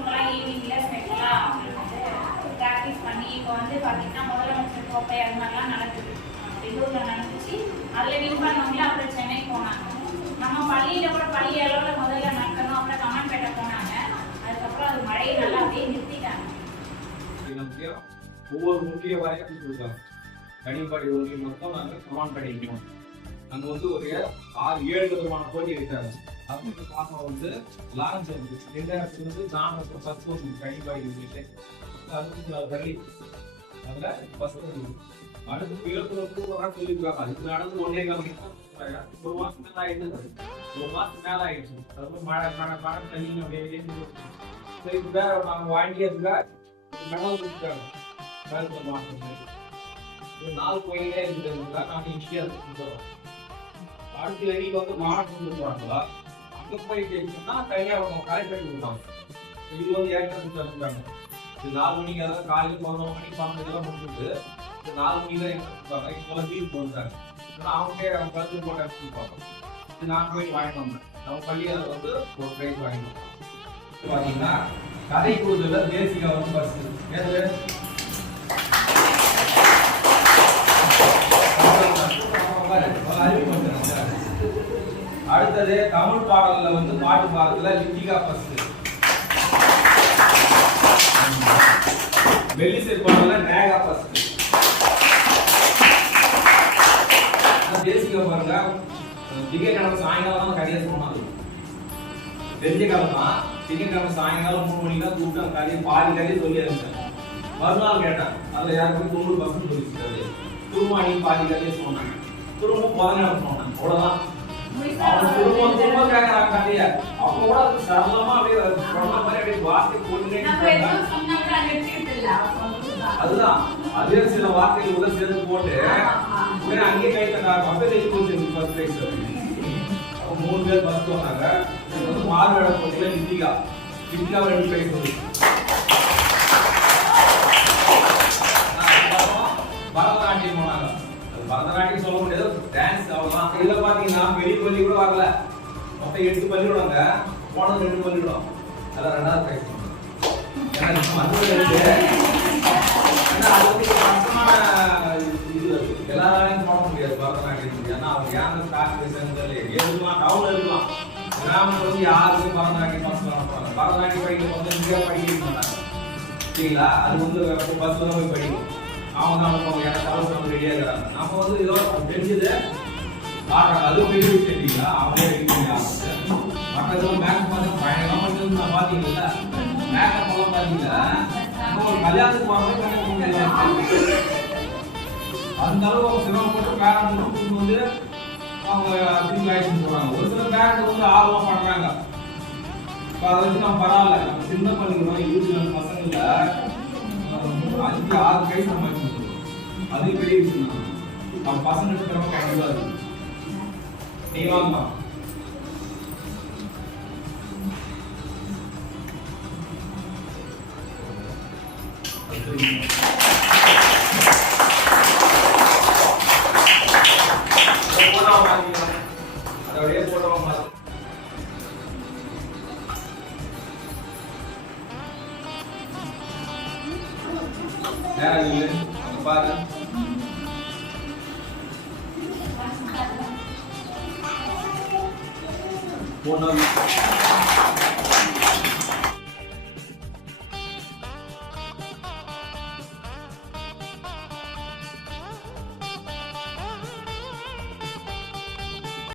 பொண்ணுங்களாம் ஈவினிங்ல ஸ்பெஷலாக அவங்களுக்கு வந்து ப்ராக்டிஸ் பண்ணி இப்போ வந்து பார்த்தீங்கன்னா முதலமைச்சர் கோப்பை அது மாதிரிலாம் நடக்குது வெள்ளூரில் நடந்துச்சு அதில் வின் பண்ணவங்களே அப்புறம் சென்னை போனாங்க நம்ம பள்ளியில் கூட பள்ளி அளவில் முதல்ல நடக்கணும் அப்புறம் கமன்பேட்டை போனாங்க அதுக்கப்புறம் அது மழையை நல்லா அப்படியே நிறுத்திட்டாங்க ஒவ்வொரு முக்கிய வரைக்கும் கொடுத்தாங்க கனிப்பாடி ஒன்றியம் மொத்தம் நாங்கள் கமாண்ட் பண்ணிக்கிறோம் அங்கே வந்து ஒரு ஆறு ஏழு விதமான போட்டி இருக்காங்க அப்படின்னு பாப்பா வந்து லாரன்ஸ் வந்து ரெண்டாயிரத்துல இருந்து நான் வந்து ஃபர்ஸ்ட் வந்து கண்டிப்பாக யூனிட்டு அதுக்கு நான் தள்ளி ஃபர்ஸ்ட் வந்து அடுத்து இழப்புல கூட சொல்லியிருக்காங்க. அதுக்கு நடந்து ஒன்றே காலம் ஒரு மாசம் மேல ஆயிடுச்சு ஒரு மாசம் மேல ஆயிடுச்சு. அது மழை மழை மழை தண்ணி அப்படியே வெளியே சரி இப்ப நாங்கள் நாங்க வாங்கியதுல மெடல் கொடுத்தாங்க மேல மாசம் நாலு கோயிலே இருந்ததுல நாங்கள் இந்தியா கொடுத்துறோம் அடுத்த வெளியே வந்து மாவட்டம் கொடுத்துருவாங்களா அங்க போய் கேட்டோம்னா தனியா கொடுத்தாங்க இது வந்து ஏற்கனவே கொடுத்தாங்க இது நாலு மணிக்கு அதாவது காலையில் பதினொரு மணிக்கு பன்னெண்டு இதெல்லாம் முடிச்சுட்டு இது நாலு மணிக்கு தான் என்ன கொடுத்தாங்க இப்போலாம் லீவ் போட்டாங்க அவங்க அவங்க கருத்து போட்டு அனுப்பிச்சு இது நான் போய் வாங்கிட்டு வந்தேன். நம்ம பள்ளியில் வந்து ஒரு ப்ரைஸ் வாங்கிட்டு வந்தோம் பாத்தீங்கன்னா கதை கூடுதல தேசிகா வந்து பஸ் எதுல அடுத்தது தமிழ் பாடல்ல வந்து பாட்டு பாடத்துல லித்திகா ஃபர்ஸ்ட் வெள்ளிசை பாடல்ல நேகா ஃபர்ஸ்ட் தேசிகா பாருங்க. திங்கட்கிழமை சாயங்காலம் தான் கதையை சொன்னாங்க. தெரிஞ்சுக்காம திங்கட்கிழமை சாயங்காலம் மூணு மணிக்கு தான் கூப்பிட்டு கதையை பாதி கதையை சொல்லி இருந்தேன் மறுநாள் கேட்டேன். அதுல யாருக்கும் தொண்ணூறு பர்சன்ட் சொல்லிருக்காரு திரும்ப நீ பாதி கதையை சொன்னாங்க. திரும்ப பதினேழு சொன்னாங்க. அவ்வளவுதான். அதுதான். அதே சில வார்த்தைகள் கூட சேர்த்து போட்டு உடனே அங்கேயே கை தட்டாங்க அப்பவே போச்சு ஃபர்ஸ்ட் பிரைஸ் மூணு பேர் ஃபர்ஸ்ட் வந்தாங்க. வந்து மாறுவேட போட்டியில நித்திகா. நித்திகா ரெண்டு பிரைஸ் வந்து பரதநாட்டியம் போனாங்க. பரதநாட்டியம் சொல்ல முடியாது. டான்ஸ் அவ்வளவுதான். இல்லை பார்த்தீங்கன்னா பெரிய பள்ளி கூட வரல. மொத்தம் எட்டு பள்ளிக்கூடங்க போனது ரெண்டு பள்ளிக்கூடம். அதான் ரெண்டாவது பிரைஸ் இருக்கு அது வந்து கஷ்டமான இது எல்லாராலையும் போட முடியாது பரதநாட்டியம் ஏன்னா அவங்க யாரும் ஸ்டார்ட் பேசுறது எதுலாம் டவுன்ல இருக்கலாம் கிராமத்துல வந்து யாருக்கும் பரதநாட்டியம் பரதநாட்டியம் படிக்க வந்து இந்தியா படிக்க மாட்டாங்க. சரிங்களா? அது வந்து பஸ்ல தான் போய் படிக்கும். அவங்க தான் அவங்க எனக்கு தவிர நம்ம ரெடியா இருக்கிறாங்க நம்ம வந்து ஏதோ தெரிஞ்சது ஆடுறாங்க அது பெரிய விஷயம் இல்லைங்களா அவங்களே ரெடி பண்ணி ஆரம்பிச்சு மற்றதெல்லாம் மேக்கப் பார்த்து பயங்கரமா பண்ணிட்டு நான் பாத்தீங்கல்ல மேக்கப் எல்லாம் பாத்தீங்களா நம்ம கல்யாணத்துக்கு போற அந்த அளவு அவங்க சிரமப்பட்டு பேரண்ட் கூட்டு வந்து அவங்க திரும்பி ஆயிடுச்சு போறாங்க ஒரு சில பேரண்ட் வந்து ஆர்வம் பண்றாங்க இப்போ அதை வச்சு நம்ம பரவாயில்ல நம்ம சின்ன பண்ணிக்கணும் இருபத்தி நாலு பசங்கள்ல நம்ம மூணு, அஞ்சு ஆறு கை சமாளிச்சு அது பெரிய விஷயம் தான் நம்ம பசங்க இருக்கிறவங்க கண்டிப்பா இருக்கு நீ வாங்கம்மா போட்டோவை நேரம் இல்லை அங்கே பாரு போனோம்